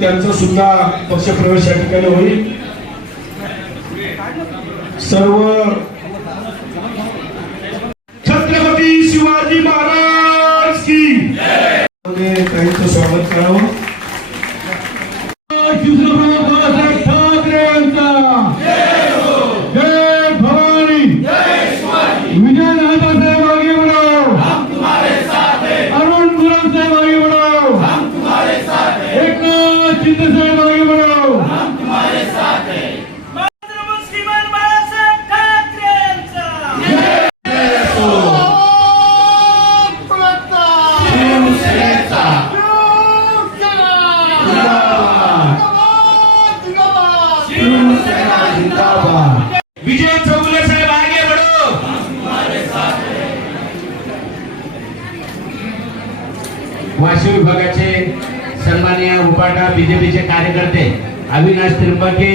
त्यांचा सुद्धा पक्षप्रवेश या ठिकाणी होईल. सर्व छत्रपती शिवाजी महाराज की काहीच स्वागत करावं शिवसेनाप्रमुख बाळासाहेब ठाकरे यांचा जय भवानी विजय नाथासाहेब आगे बढ़ो अरुण दुरान साहेब आगे बढ़ो एकनाथ शिंदे साहेब आगे बढ़ो श्रीमान बाळासाहेब ठाकरेंचा विजय चौगुले साहेब आगे बढ़ो वाशिम विभागाचे सन्माननीय बीजेपीचे कार्यकर्ते अविनाश त्रिंबके